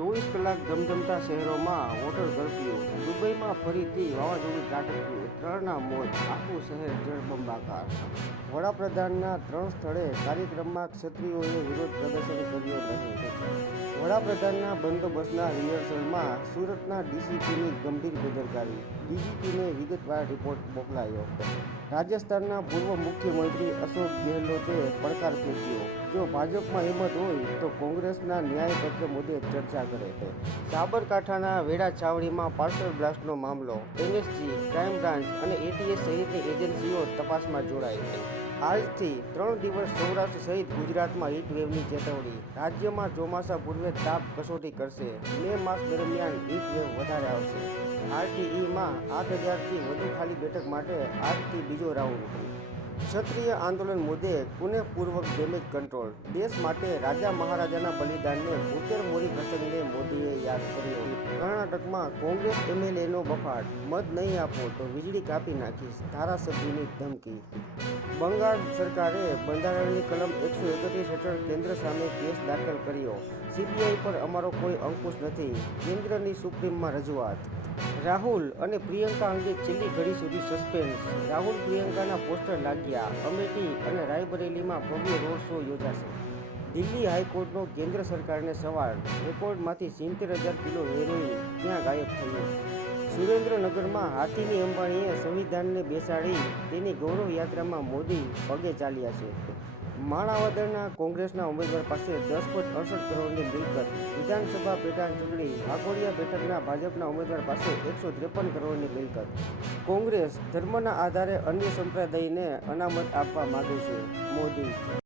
24 કલાક ધમધમતા શહેરોમાં water curfew, દુબઈમાં ફરીથી વાવાઝોડું ત્રાટક્યું, 3ના મોત, આખું શહેર જળબંબાકાર. વડાપ્રધાનના 3 સ્થળે કાર્યક્રમમાં ક્ષત્રિયોએ વિરોધ પ્રદર્શન કર્યો નહીં. વડાપ્રધાનના બંદોબસ્તના રિહર્સલમાં સુરતના ડીસીપીની ગંભીર બેદરકારી, ડીજીપીને વિગતવાર રિપોર્ટ મોકલાયો. રાજસ્થાનના પૂર્વ મુખ્યમંત્રી અશોક ગેહલોતે પડકાર ફેંક્યો, જો ભાજપમાં હિંમત હોય તો કોંગ્રેસના ન્યાયપત્ર મુદ્દે ચર્ચા કરે. સાબરકાંઠાના વેડા છાવણીમાં પાર્સલ બ્લાસ્ટનો મામલો, એનએસજી, ક્રાઇમ બ્રાન્ચ અને એટીએસ સહિતની એજન્સીઓ તપાસમાં જોડાઈ. આજથી 3 દિવસ સૌરાષ્ટ્ર સહિત ગુજરાતમાં હીટવેવની ચેતવણી, રાજ્યમાં ચોમાસા પૂર્વે તાપ કસોટી કરશે, મે માસ દરમિયાન હીટવેવ વધારે આવશે. આરટીઈમાં 8,000થી વધુ ખાલી બેઠક માટે આજથી બીજો રાઉન્ડ. ક્ષત્રિય આંદોલન મુદ્દે પુનઃપૂર્વક ડેમેજ કંટ્રોલ, દેશ માટે રાજા મહારાજાના બલિદાનને 72મોરી પ્રસંગે મોદીએ યાદ કર્યો. કર્ણાટકમાં કોંગ્રેસ એમએલએનો બફાટ, મત નહીં આપો તો વીજળી કાપી નાખીશ, ધારાસભ્યની ધમકી. બંગાળ સરકારે બંધારણની કલમ 131 હેઠળ કેન્દ્ર સામે કેસ દાખલ કર્યો, સીબીઆઈ પર અમારો કોઈ અંકુશ નથી, કેન્દ્રની સુપ્રીમમાં રજૂઆત. રાહુલ અને પ્રિયંકા અંગે છેલ્લી ઘડી સુધી સસ્પેન્સ, રાહુલ પ્રિયંકાના પોસ્ટર લાગ્યા, અમેઠી અને રાયબરેલીમાં ભવ્ય રોડ શો યોજાશે. દિલ્હી હાઈકોર્ટનો કેન્દ્ર સરકારને સવાલ, રેકોર્ડમાંથી 70,000 કિલો હેરોઇન ક્યાં ગાયબ થયું? સુરેન્દ્રનગરમાં હાથીની અંબાણીએ સંવિધાનને બેસાડી, તેની ગૌરવ યાત્રામાં મોદી પગે ચાલ્યા છે. માણાવદરના કોંગ્રેસના ઉમેદવાર પાસે 10.68 કરોડની મિલકત, વિધાનસભા પેટા ચૂંટણી, વાઘોડિયા બેઠકના ભાજપના ઉમેદવાર પાસે 153 કરોડની મિલકત. કોંગ્રેસ ધર્મના આધારે અન્ય સંપ્રદાયને અનામત આપવા માગે છે, મોદી.